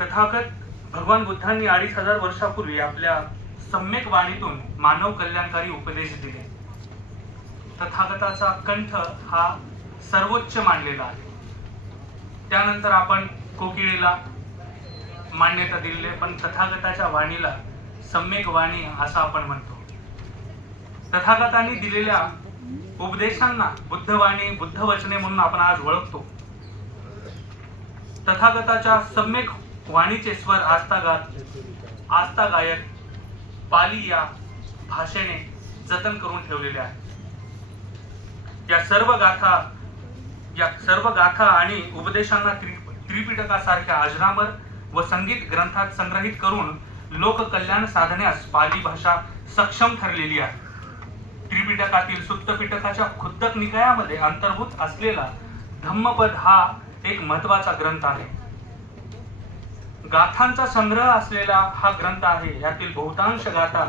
तथागत भगवान बुद्धांनी 2500 वर्षापूर्वी आपल्या सम्यक वाणीतून मानव कल्याणकारी उपदेश दिले. तथागताचा कंठ हा सर्वोच्च मानलेला आहे. त्यानंतर आपण कोकिळेला मान्यता दिली, पण तथागताच्या वाणीला सम्यक वाणी असं आपण म्हणतो. तथागतांनी दिलेल्या उपदेशांना बुद्धवाणी, बुद्धवचने म्हणून आपण आज ओळखतो. तथागताच्या सम्यक वाणीचे स्वर आस्था गायक पाली या भाषेने जतन करून ठेवलेले आहे. या सर्व गाथा आणि उपदेशांना त्रिपिटकासारख्या अजरामर व संगीत ग्रंथात संग्रहित करून लोक कल्याण साधण्यास पाली भाषा सक्षम ठरलेली आहे. त्रिपिटकातील सुत्त पिटकाच्या खुद्दक निकायामध्ये अंतर्भूत असलेला धम्मपद हा एक महत्वाचा ग्रंथ आहे. गाथांचा संग्रह असलेला हा ग्रंथ आहे. यातील बहुतांश गाथा